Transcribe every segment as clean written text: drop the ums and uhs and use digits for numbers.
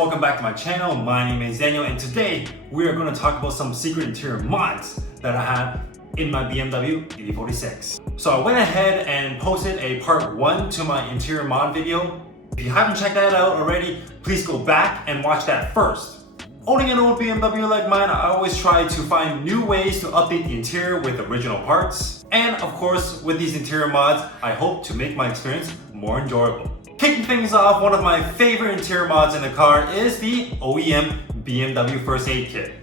welcome back to my channel. My name is Daniel and today we are going to talk about some secret interior mods that I have in my BMW E46. So I went ahead and posted a part 1 to my interior mod video. If you haven't checked that out already, please go back and watch that first. Owning an old BMW like mine, I always try to find new ways to update the interior with original parts. And of course, with these interior mods, I hope to make my experience more enjoyable. Kicking things off, one of my favorite interior mods in the car is the OEM BMW First Aid Kit.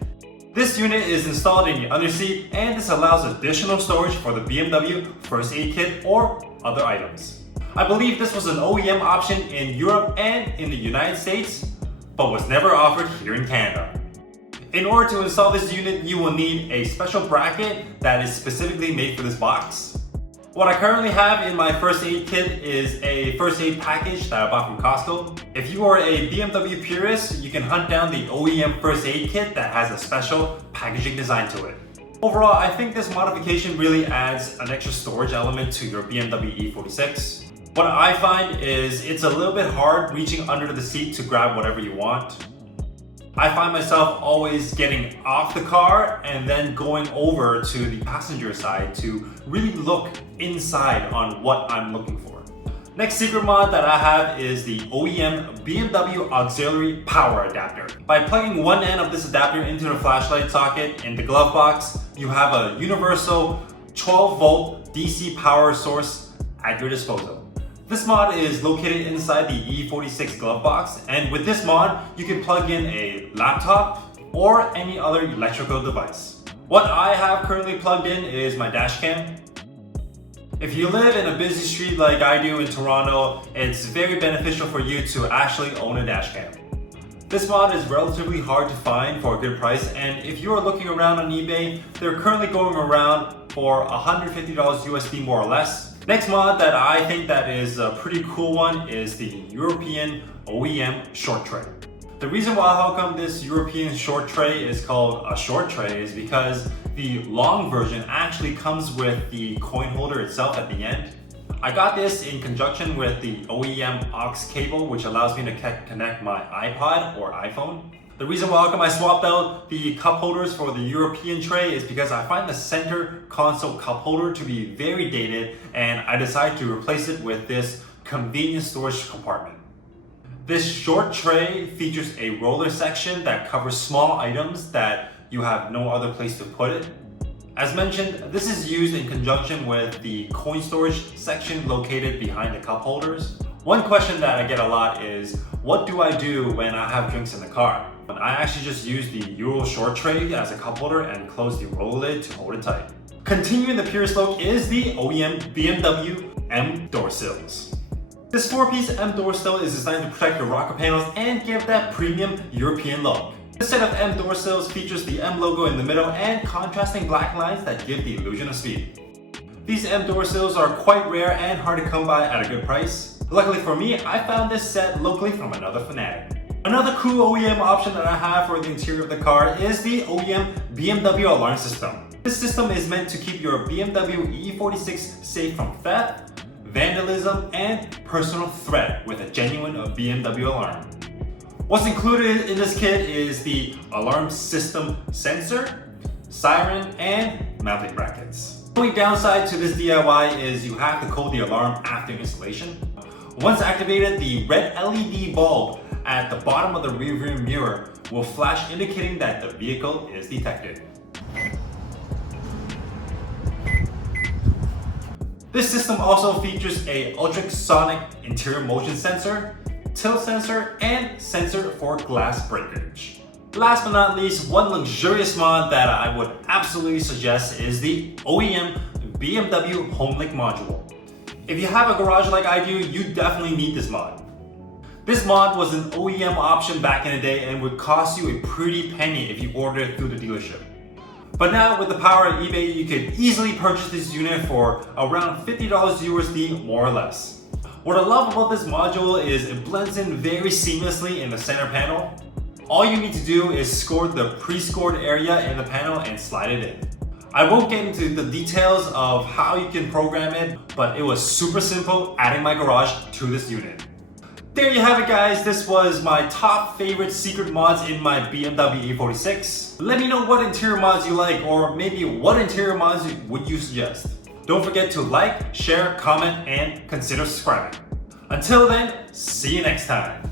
This unit is installed in the underseat and this allows additional storage for the BMW First Aid Kit or other items. I believe this was an OEM option in Europe and in the United States, but was never offered here in Canada. In order to install this unit, you will need a special bracket that is specifically made for this box. What I currently have in my first aid kit is a first aid package that I bought from Costco. If you are a BMW purist, you can hunt down the OEM First Aid Kit that has a special packaging design to it. Overall, I think this modification really adds an extra storage element to your BMW E46. What I find is it's a little bit hard reaching under the seat to grab whatever you want. I find myself always getting off the car and then going over to the passenger side to really look inside on what I'm looking for. Next secret mod that I have is the OEM BMW Auxiliary Power Adapter. By plugging one end of this adapter into the flashlight socket in the glove box, you have a universal 12-volt DC power source at your disposal. This mod is located inside the E46 glove box, and with this mod, you can plug in a laptop or any other electrical device. What I have currently plugged in is my dash cam. If you live in a busy street like I do in Toronto, it's very beneficial for you to actually own a dash cam. This mod is relatively hard to find for a good price, and if you are looking around on eBay, they're currently going around for $150 USD more or less. Next mod that I think that is a pretty cool one is the European OEM short tray. The reason why how come this European short tray is called a short tray is because the long version actually comes with the coin holder itself at the end. I got this in conjunction with the OEM Aux Cable, which allows me to connect my iPod or iPhone. The reason why I swapped out the cup holders for the European tray is because I find the center console cup holder to be very dated, and I decided to replace it with this convenient storage compartment. This short tray features a roller section that covers small items that you have no other place to put it. As mentioned, this is used in conjunction with the coin storage section located behind the cup holders. One question that I get a lot is, what do I do when I have drinks in the car? I actually just use the Euro short tray as a cup holder and close the roller lid to hold it tight. Continuing the purist look is the OEM BMW M Door Sills. This 4-piece M Door Sill is designed to protect your rocker panels and give that premium European look. This set of M Door Sills features the M logo in the middle and contrasting black lines that give the illusion of speed. These M Door Sills are quite rare and hard to come by at a good price. Luckily for me, I found this set locally from another fanatic. Another cool OEM option that I have for the interior of the car is the OEM BMW Alarm system. This system is meant to keep your BMW E46 safe from theft, vandalism, and personal threat with a genuine BMW alarm. What's included in this kit is the alarm system sensor, siren, and mounting brackets. The only downside to this DIY is you have to code the alarm after installation. Once activated, the red LED bulb at the bottom of the rearview mirror will flash, indicating that the vehicle is detected. This system also features a ultrasonic interior motion sensor, tilt sensor, and sensor for glass breakage. Last but not least, one luxurious mod that I would absolutely suggest is the OEM BMW Homelink Module. If you have a garage like I do, you definitely need this mod. This mod was an OEM option back in the day and would cost you a pretty penny if you ordered it through the dealership. But now with the power of eBay, you could easily purchase this unit for around $50 USD more or less. What I love about this module is it blends in very seamlessly in the center panel. All you need to do is score the pre-scored area in the panel and slide it in. I won't get into the details of how you can program it, but it was super simple adding my garage to this unit. there you have it, guys. This was my top favorite secret mods in my BMW E46. Let me know what interior mods you like, or maybe what interior mods would you suggest. Don't forget to like, share, comment, and consider subscribing. Until then, see you next time.